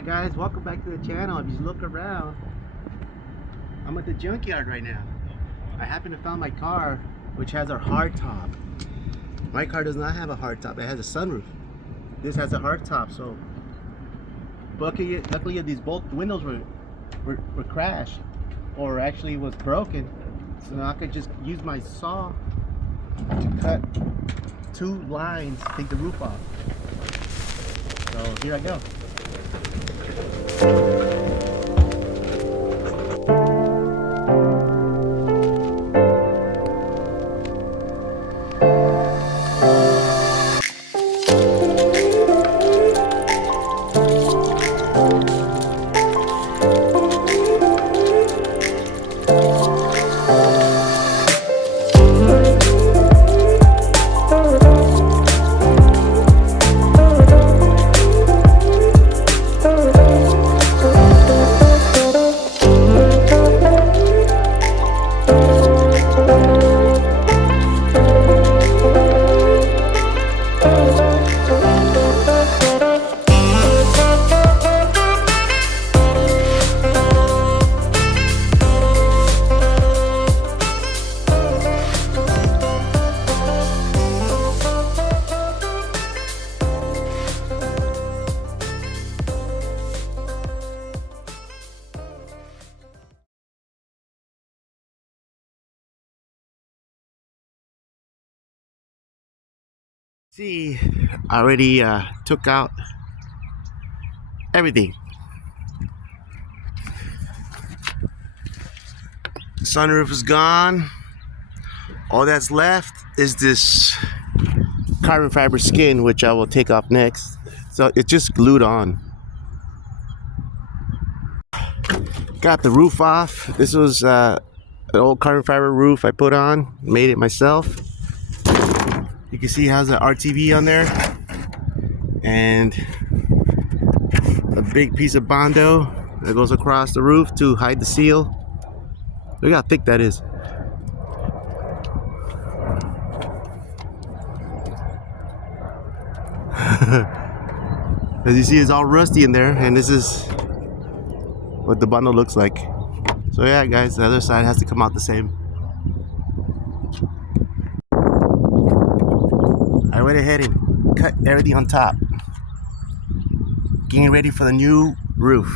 Alright guys, welcome back to the channel. If you look around, I'm at the junkyard right now. I happen to find my car, which has a hard top. My car does not have a hard top, it has a sunroof. This has a hard top, so luckily these both windows were crashed, or actually was broken. So now I could just use my saw to cut two lines, take the roof off. So here I go. See, I already took out everything. The sunroof is gone. All that's left is this carbon fiber skin, which I will take off next. So it's just glued on. Got the roof off. This was an old carbon fiber roof I put on, made it myself. You can see it has an RTV on there and a big piece of Bondo that goes across the roof to hide the seal. Look how thick that is. As you see, it's all rusty in there, and this is what the bundle looks like. So yeah guys, the other side has to come out the same. I went ahead and cut everything on top, getting ready for the new roof.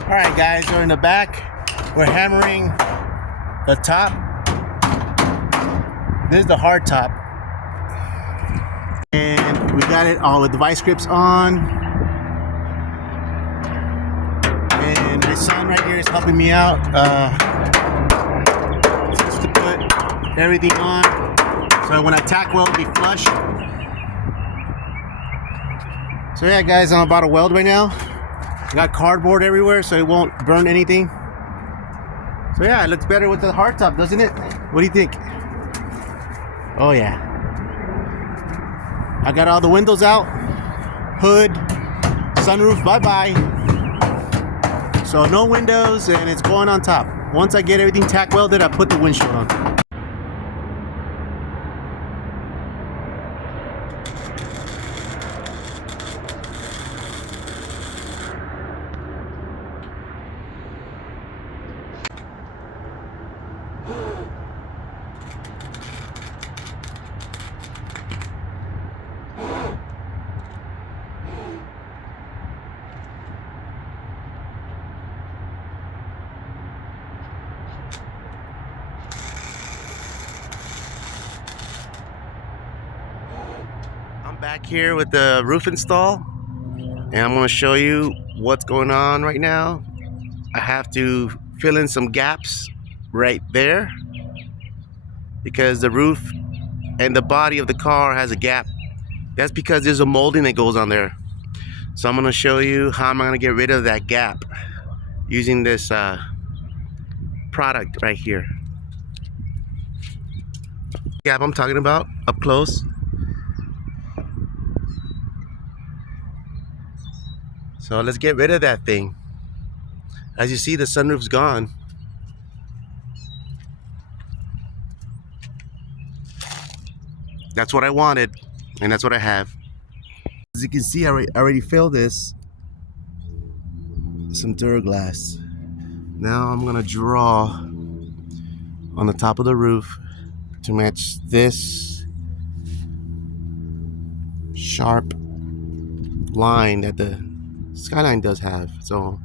Alright guys, we're in the back. We're hammering the top. This is the hard top. And we got it all with the vice grips on. And my son right here is helping me out. To put everything on, so when I tack weld, it'll be flush. So yeah guys, I'm about to weld right now. I got cardboard everywhere so it won't burn anything. So yeah, it looks better with the hardtop, doesn't it? What do you think? Oh yeah. I got all the windows out, hood, sunroof, bye-bye. So no windows, and it's going on top. Once I get everything tack welded, I put the windshield on. Back here with the roof install, and I'm going to show you what's going on right now. I have to fill in some gaps right there because the roof and the body of the car has a gap. That's because there's a molding that goes on there. So I'm going to show you how I'm going to get rid of that gap using this product right here. Gap I'm talking about up close. So let's get rid of that thing. As you see, the sunroof's gone. That's what I wanted. And that's what I have. As you can see, I already filled this some Duraglass. Now I'm gonna draw on the top of the roof to match this sharp line that the Skyline does have. So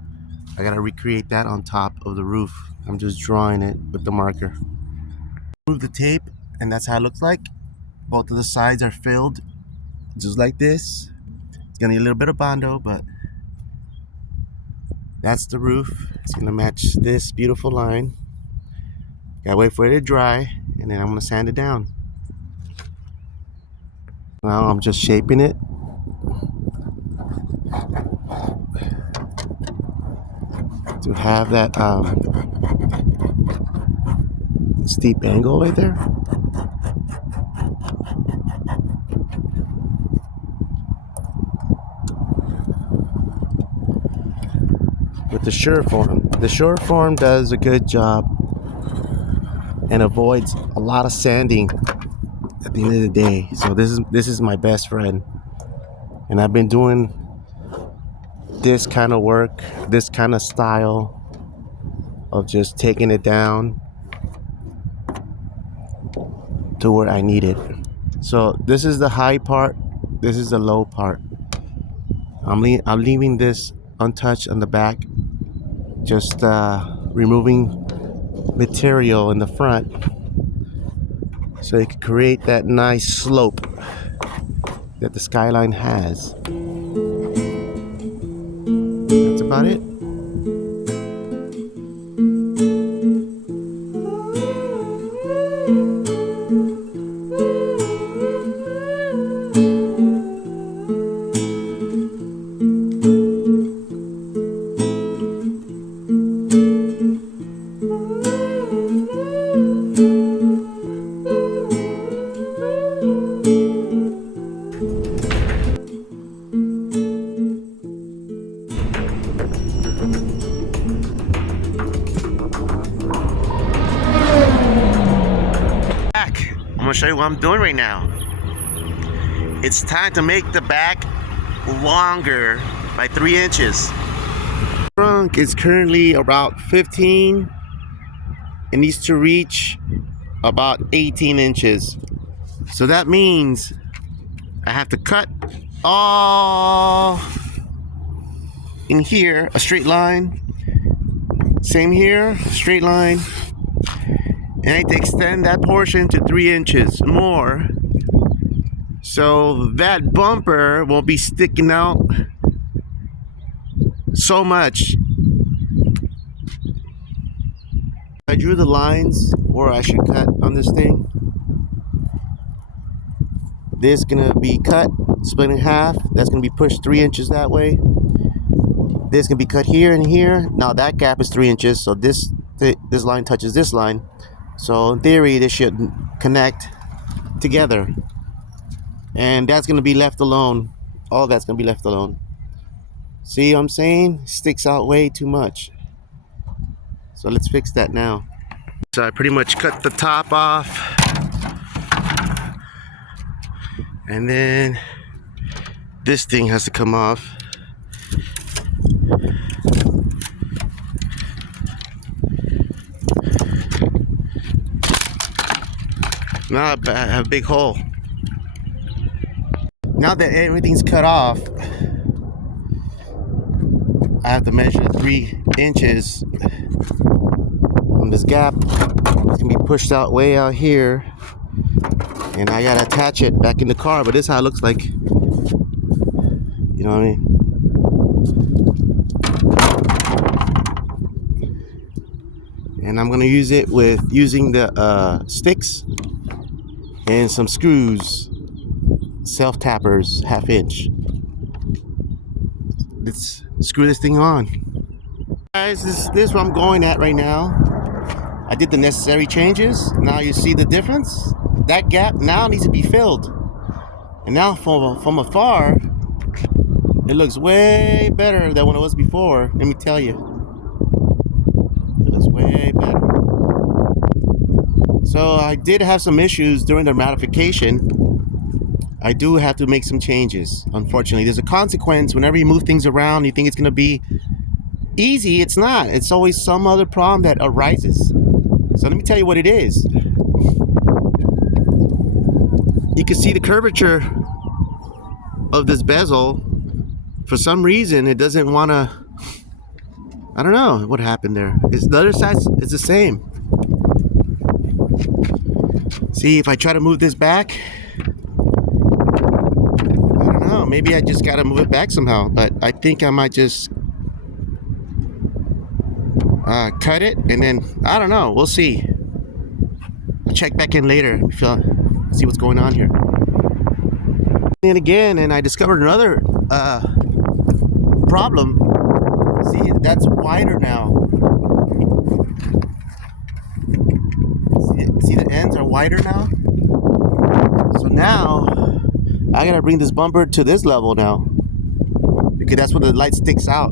I gotta recreate that on top of the roof. I'm just drawing it with the marker. Remove the tape, and that's how it looks like. Both of the sides are filled just like this. It's gonna need a little bit of Bondo, but that's the roof. It's gonna match this beautiful line. Gotta wait for it to dry, and then I'm gonna sand it down. Now I'm just shaping it. To have that steep angle right there. With the sure form does a good job and avoids a lot of sanding at the end of the day. So this is my best friend, and I've been doing this kind of work, this kind of style of just taking it down to where I need it. So this is the high part, this is the low part. I'm leaving this untouched on the back, just removing material in the front so you can create that nice slope that the Skyline has. That's about it. I'm gonna show you what I'm doing right now. It's time to make the back longer by 3 inches. The trunk is currently about 15. It needs to reach about 18 inches. So that means I have to cut all in here, a straight line. Same here, straight line. And I have to extend that portion to 3 inches more, so that bumper won't be sticking out so much. I drew the lines where I should cut on this thing. This is gonna be cut, split in half. That's gonna be pushed 3 inches that way. This can be cut here and here. Now that gap is 3 inches, so this line touches this line. So in theory, this should connect together, and that's going to be left alone. All that's going to be left alone. See what I'm saying? Sticks out way too much. So let's fix that now. So I pretty much cut the top off, and then this thing has to come off. Now I have a big hole. Now that everything's cut off, I have to measure 3 inches from this gap. It's gonna be pushed out way out here, and I gotta attach it back in the car. But this is how it looks like. You know what I mean? And I'm gonna use it with using the sticks and some screws, self tappers, 1/2 inch. Let's screw this thing on. Guys, this is where I'm going at right now. I did the necessary changes. Now you see the difference. That gap now needs to be filled. And now from afar, it looks way better than when it was before. Let me tell you. It looks way better. So I did have some issues during the modification. I do have to make some changes. Unfortunately, there's a consequence whenever you move things around. You think it's going to be easy. It's not. It's always some other problem that arises. So let me tell you what it is. You can see the curvature of this bezel. For some reason, it doesn't want to. I don't know what happened there. The other side is the same. See, if I try to move this back, I don't know. Maybe I just got to move it back somehow. But I think I might just cut it, and then I don't know. We'll see. I'll check back in later. See what's going on here. And again, and I discovered another problem. See, that's wider now. See, the ends are wider now. So now I gotta bring this bumper to this level now, because that's where the light sticks out.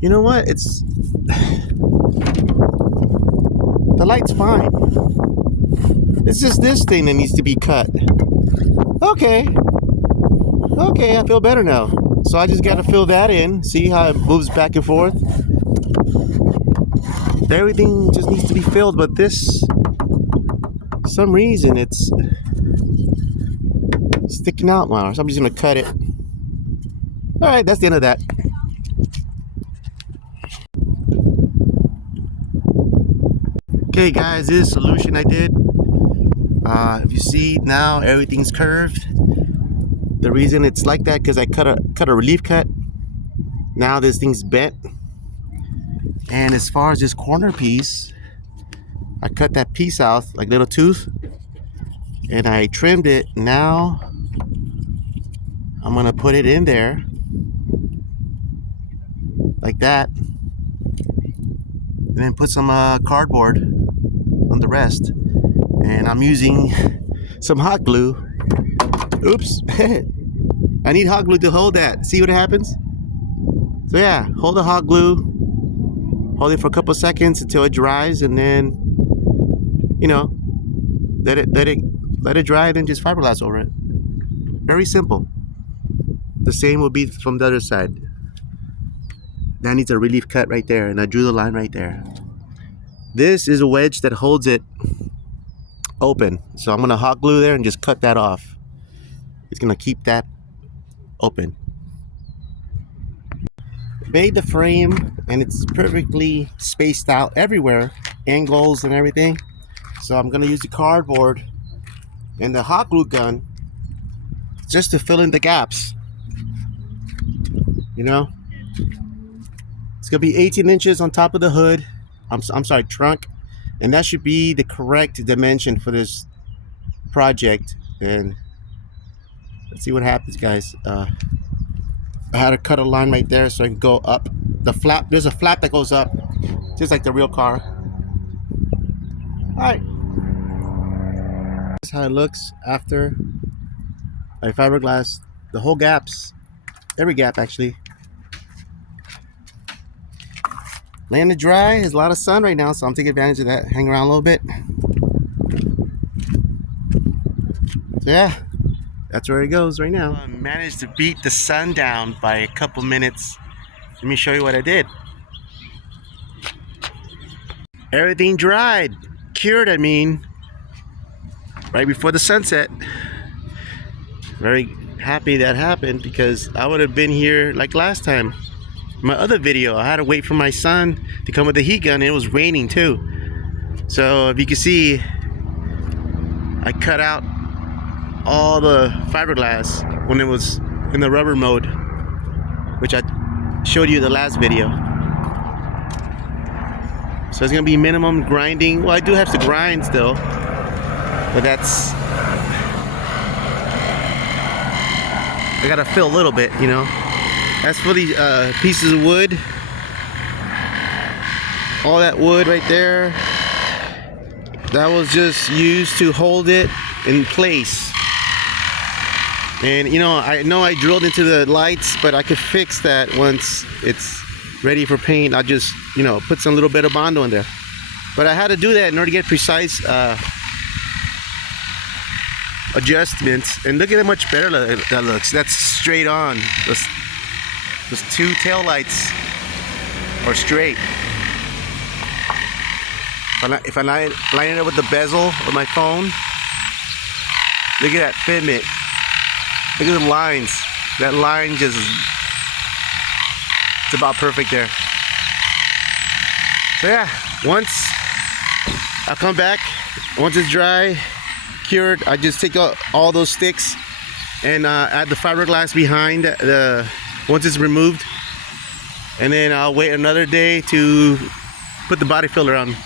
You know what? The light's fine. It's just this thing that needs to be cut. Okay, I feel better now. So I just gotta fill that in. See how it moves back and forth? Everything just needs to be filled, but this, for some reason, it's sticking out now. So I'm just gonna cut it. All right, that's the end of that. Okay guys, this is the solution I did. If you see now, everything's curved. The reason it's like that because I cut a relief cut. Now this thing's bent. And as far as this corner piece, I cut that piece out like little tooth, and I trimmed it. Now I'm gonna put it in there like that, and then put some cardboard on the rest. And I'm using some hot glue. Oops. I need hot glue to hold that. See what happens? So yeah, hold the hot glue. Hold it for a couple seconds until it dries, and then, you know, let it dry, then just fiberglass over it. Very simple. The same will be from the other side. That needs a relief cut right there, and I drew the line right there. This is a wedge that holds it open, so I'm gonna hot glue there and just cut that off. It's gonna keep that open. Made the frame, and it's perfectly spaced out everywhere, angles and everything. So I'm gonna use the cardboard and the hot glue gun just to fill in the gaps. You know, it's gonna be 18 inches on top of the hood. I'm sorry, trunk, and that should be the correct dimension for this project. And let's see what happens, guys. I had to cut a line right there so I can go up the flap. There's a flap that goes up just like the real car. All right, that's how it looks after I fiberglass the whole gaps, every gap actually. Laying it dry. There's a lot of sun right now, so I'm taking advantage of that. Hang around a little bit. So yeah, that's where it goes right now. I managed to beat the sun down by a couple minutes. Let me show you what I did. Everything dried, cured, I mean, right before the sunset. Very happy that happened, because I would have been here like last time. My other video, I had to wait for my son to come with the heat gun, and it was raining too. So if you can see, I cut out all the fiberglass when it was in the rubber mode, which I showed you the last video. So it's gonna be minimum grinding. Well, I do have to grind still, but that's, I gotta fill a little bit, you know. As for these pieces of wood, all that wood right there, that was just used to hold it in place. And you know I drilled into the lights, but I could fix that once it's ready for paint. I'll just, you know, put some little bit of Bondo in there. But I had to do that in order to get precise adjustments, and look at how much better that looks. That's straight on. Those two tail lights are straight. If I line it up with the bezel of my phone, look at that fitment. Look at the lines. That line just, it's about perfect there. So yeah, once I'll come back, once it's dry, cured, I just take out all those sticks and add the fiberglass behind once it's removed, and then I'll wait another day to put the body filler on.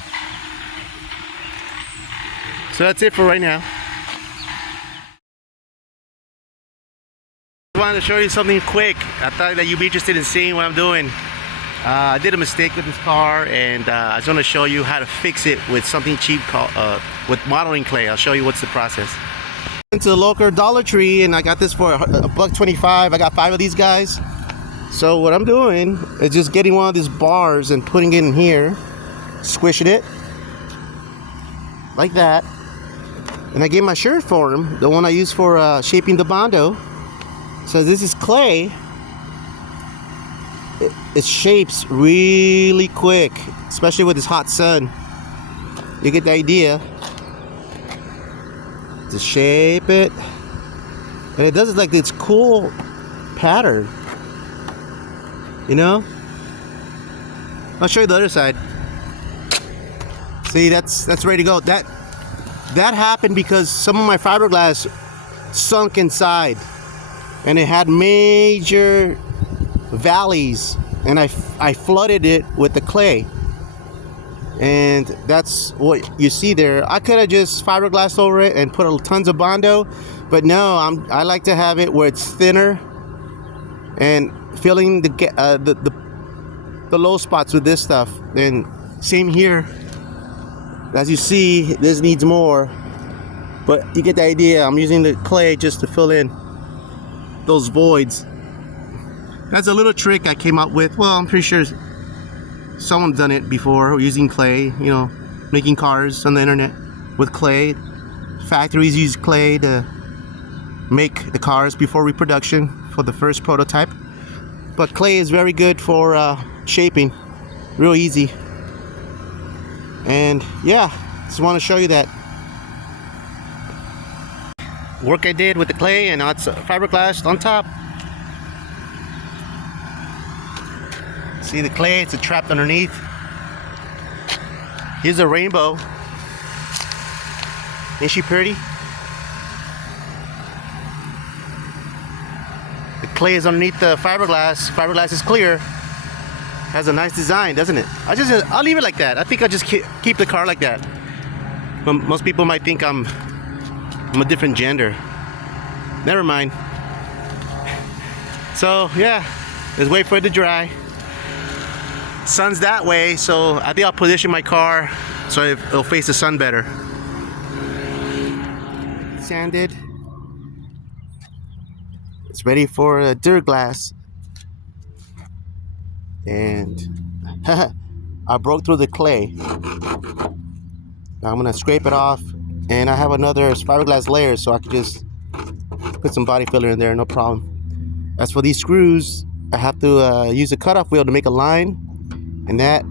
So that's it for right now. I wanted to show you something quick. I thought that you'd be interested in seeing what I'm doing. I did a mistake with this car, and I just want to show you how to fix it with something cheap called with modeling clay. I'll show you what's the process. Went to the local Dollar Tree, and I got this for $1.25. I got 5 of these guys. So what I'm doing is just getting one of these bars and putting it in here, squishing it like that. And I gave my shirt for him, the one I use for shaping the Bondo. So this is clay. It shapes really quick, especially with this hot sun. You get the idea. To shape it, and it does it like this cool pattern. You know. I'll show you the other side. See, that's ready to go. That happened because some of my fiberglass sunk inside, and it had major valleys, and I flooded it with the clay, and that's what you see there. I could have just fiberglassed over it and put tons of Bondo, but no, I like to have it where it's thinner and filling the low spots with this stuff. And same here. As you see, this needs more, but you get the idea. I'm using the clay just to fill in those voids. That's a little trick I came up with. Well, I'm pretty sure someone's done it before using clay, you know, making cars on the internet with clay. Factories use clay to make the cars before reproduction for the first prototype. But clay is very good for shaping, real easy. And yeah, just want to show you that work I did with the clay, and now it's fiberglass on top. See the clay, it's trapped underneath. Here's a rainbow. Ain't she pretty? The clay is underneath the fiberglass. Fiberglass is clear. Has a nice design, doesn't it? I'll leave it like that. I think I'll just keep the car like that. But most people might think I'm a different gender. Never mind. So yeah, let's wait for it to dry. Sun's that way, so I think I'll position my car so it'll face the sun better. Sanded. It's ready for a Duraglass. And I broke through the clay. Now I'm gonna scrape it off, and I have another fiberglass layer, so I can just put some body filler in there, no problem. As for these screws, I have to use a cutoff wheel to make a line, and that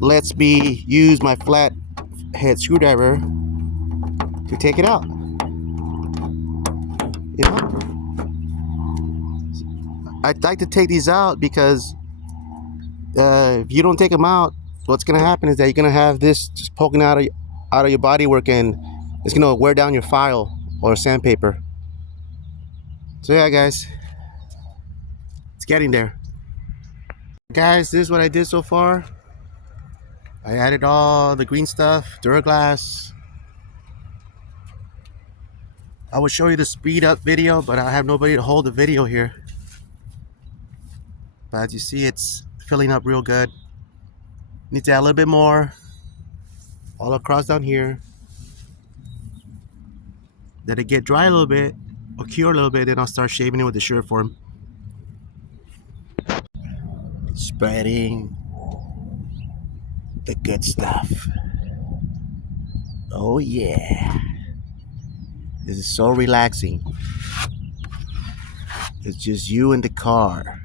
lets me use my flat head screwdriver to take it out. You know, I'd like to take these out because if you don't take them out, what's gonna happen is that you're gonna have this just poking out of your bodywork, and it's gonna wear down your file or sandpaper. So yeah, guys, it's getting there. Guys, this is what I did so far. I added all the green stuff, Duraglass. I will show you the speed up video, but I have nobody to hold the video here. But as you see, it's filling up real good. Need to add a little bit more all across down here. Let it get dry a little bit or cure a little bit, then I'll start shaving it with the shear form. Spreading the good stuff. Oh yeah. This is so relaxing. It's just you and the car.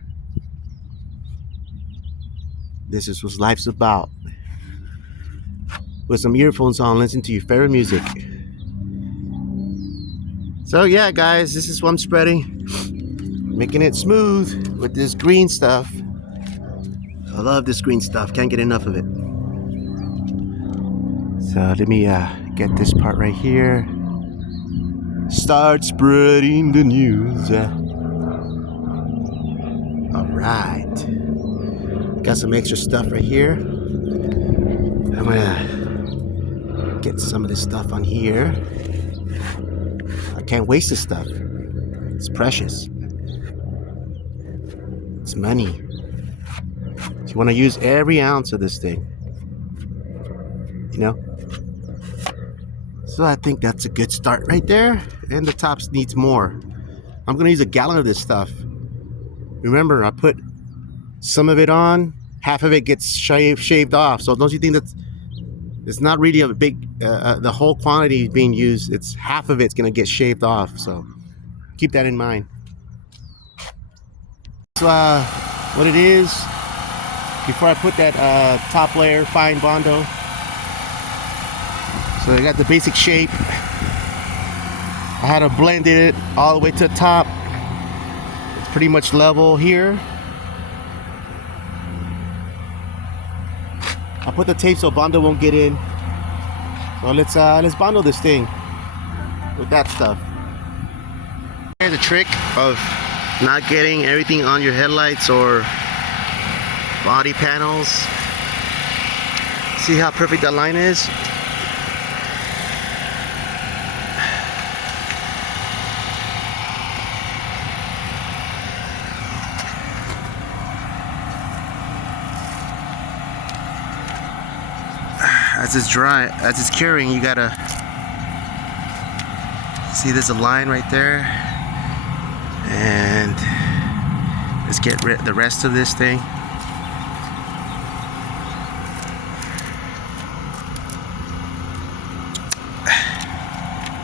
This is what life's about. With some earphones on, listen to your favorite music. So yeah, guys, this is what I'm spreading. Making it smooth with this green stuff. I love this green stuff. Can't get enough of it. So let me get this part right here. Start spreading the news. Alright. Got some extra stuff right here. I'm gonna get some of this stuff on here. I can't waste this stuff. It's precious. It's money. So you want to use every ounce of this thing. You know? So I think that's a good start right there. And the tops needs more. I'm gonna use a gallon of this stuff. Remember, I put some of it on, half of it gets shaved off. So don't you think that's, it's not really a big, the whole quantity being used, it's half of it's gonna get shaved off. So keep that in mind. So what it is, before I put that top layer fine Bondo. So I got the basic shape. I had to blend it all the way to the top. It's pretty much level here. I put the tape so Bondo won't get in. So let's Bondo this thing with that stuff. Here's the trick of not getting everything on your headlights or body panels. See how perfect that line is? As it's dry, as it's curing, you gotta see there's a line right there, and let's get the rest of this thing.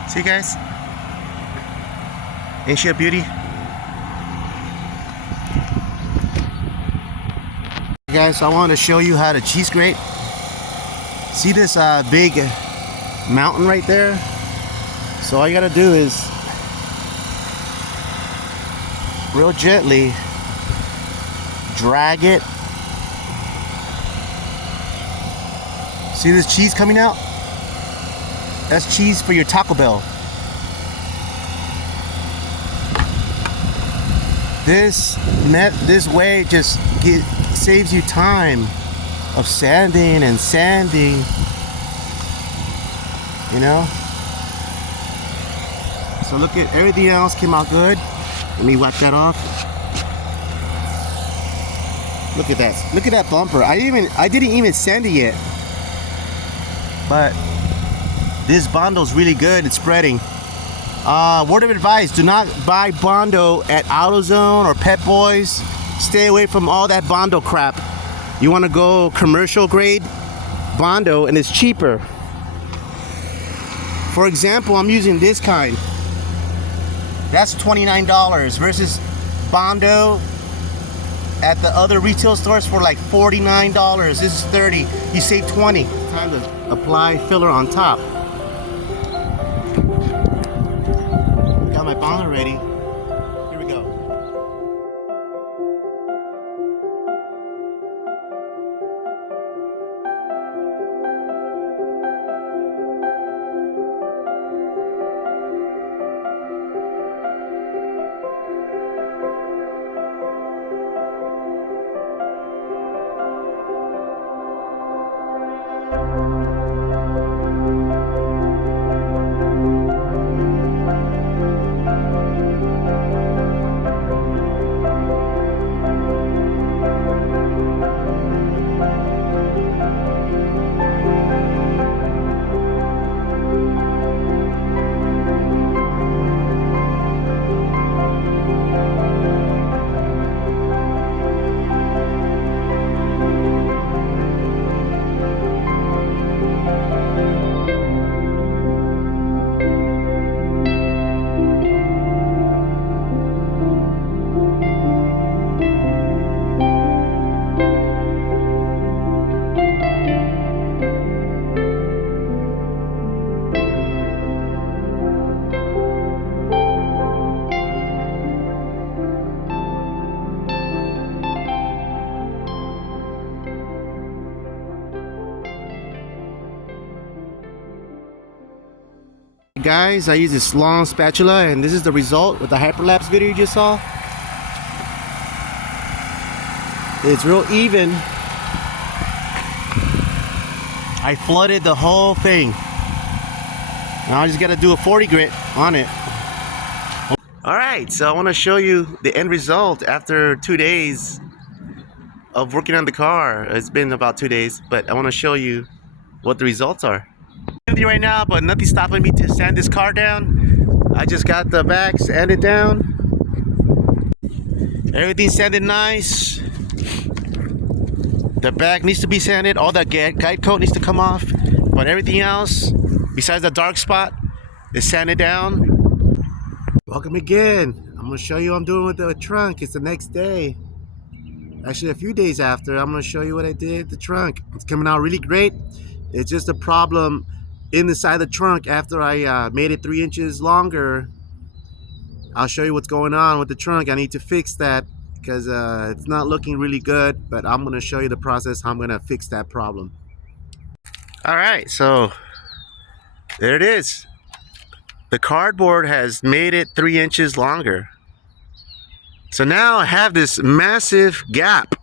See, guys, ain't she a beauty? Guys, I want to show you how to cheese grate. See this big mountain right there? So all you gotta do is real gently drag it. See this cheese coming out? That's cheese for your Taco Bell. This way just saves you time of sanding and sanding, you know. So look at everything else came out good. Let me wipe that off. Look at that. Look at that bumper. I didn't even sand it yet. But this Bondo's really good. It's spreading. Word of advice: do not buy Bondo at AutoZone or Pep Boys. Stay away from all that Bondo crap. You want to go commercial grade Bondo, and it's cheaper. For example, I'm using this kind. That's $29 versus Bondo at the other retail stores for like $49. This is $30. You save $20. Time to apply filler on top. Got my Bondo ready. Here we go. Guys, I use this long spatula and this is the result with the hyperlapse video you just saw. It's real even. I flooded the whole thing. Now I just gotta do a 40 grit on it. Alright, so I want to show you the end result after 2 days of working on the car. It's been about 2 days, but I want to show you what the results are. Empty right now, but nothing's stopping me to sand this car down. I just got the back sanded down. Everything's sanded nice. The back needs to be sanded. All that guide coat needs to come off, but everything else, besides the dark spot, is sanded down. Welcome again. I'm gonna show you what I'm doing with the trunk. It's the next day. Actually, a few days after, I'm gonna show you what I did with the trunk. It's coming out really great. It's just a problem in the side of the trunk after I made it 3 inches longer. I'll show you what's going on with the trunk. I need to fix that because it's not looking really good, but I'm gonna show you the process how I'm gonna fix that problem. All right, so there it is. The cardboard has made it 3 inches longer. So now I have this massive gap.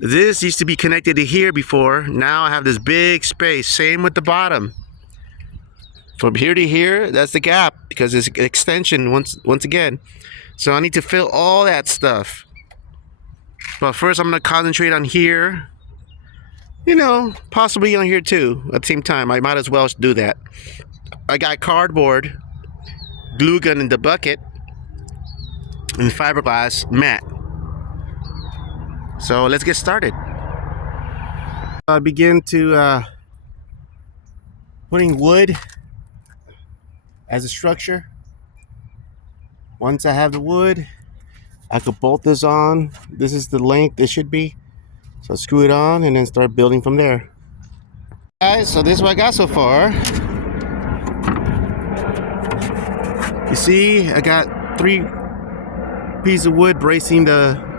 This used to be connected to here before. Now I have this big space. Same with the bottom. From here to here, that's the gap because it's an extension once again. So I need to fill all that stuff. But first I'm gonna concentrate on here. You know, possibly on here too at the same time. I might as well do that. I got cardboard, glue gun in the bucket, and fiberglass mat. So let's get started. I begin to putting wood as a structure. Once I have the wood, I could bolt this on. This is the length it should be. So screw it on and then start building from there. Guys, so this is what I got so far. You see, I got 3 pieces of wood bracing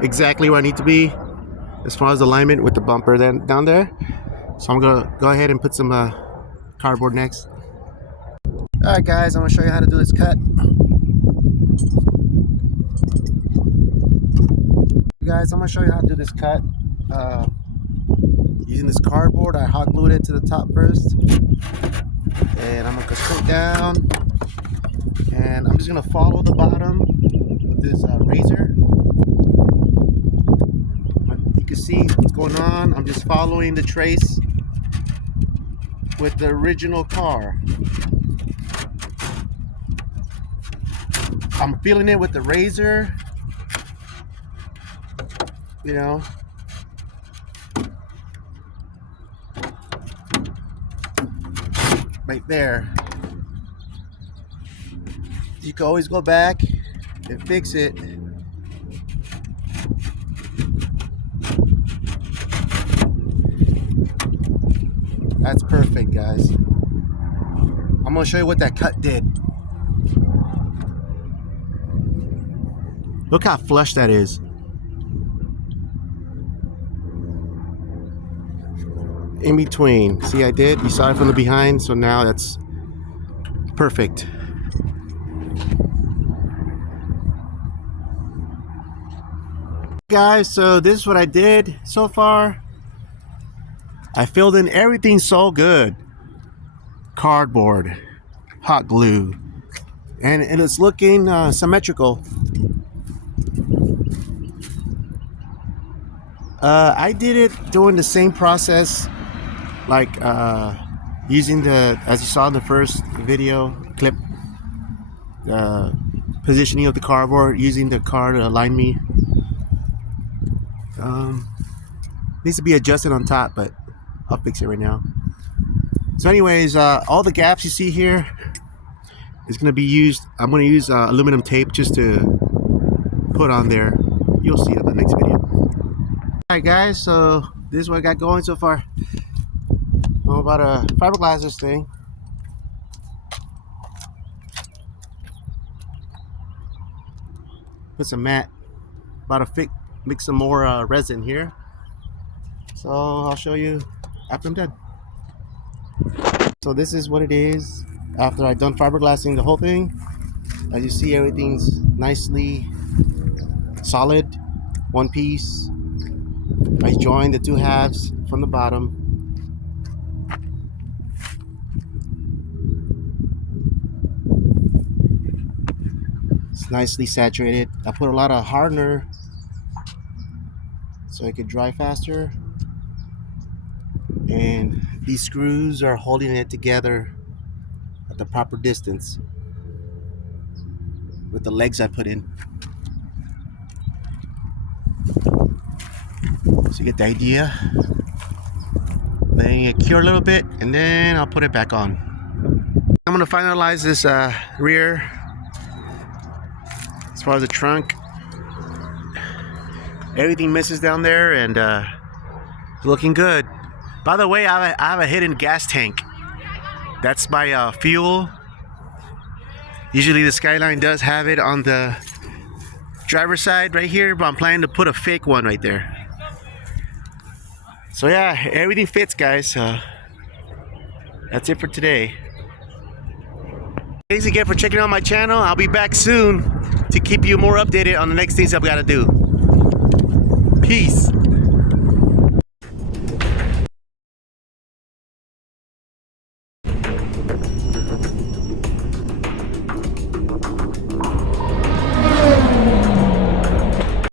exactly where I need to be as far as alignment with the bumper down there. So I'm gonna go ahead and put some cardboard next. Alright guys, I'm gonna show you how to do this cut. Guys, I'm gonna show you how to do this cut. Using this cardboard, I hot glued it to the top first. And I'm gonna go straight down. And I'm just gonna follow the bottom with this razor. You can see what's going on. I'm just following the trace with the original car. I'm feeling it with the razor, you know. Right there. You can always go back and fix it. That's perfect, guys. I'm gonna show you what that cut did. Look how flush that is. In between. See, I did. You saw it from the behind, so now that's perfect. Guys, so this is what I did so far. I filled in everything so good. Cardboard, hot glue, and it's looking symmetrical. I did it doing the same process, like using as you saw in the first video clip, the positioning of the cardboard, using the car to align me. Needs to be adjusted on top, but I'll fix it right now. So anyways, all the gaps you see here is going to be used. I'm going to use aluminum tape just to put on there. You'll see it in the next video. Alright guys, so this is what I got going so far. I'm about to fiberglass this thing. Put some mat. About to mix some more resin here. So I'll show you after I'm done. So this is what it is. after I've done fiberglassing the whole thing. As you see, everything's nicely solid, one piece. I joined the two halves from the bottom. It's nicely saturated. I put a lot of hardener so it could dry faster. And these screws are holding it together at the proper distance with the legs I put in. So you get the idea. Letting it cure a little bit, and then I'll put it back on. I'm gonna finalize this rear. As far as the trunk, everything misses down there, and looking good. By the way, I have a hidden gas tank. That's my fuel. Usually the Skyline does have it on the driver's side right here, but I'm planning to put a fake one right there. So yeah, everything fits, guys. That's it for today. Thanks again for checking out my channel. I'll be back soon to keep you more updated on the next things I've got to do. Peace.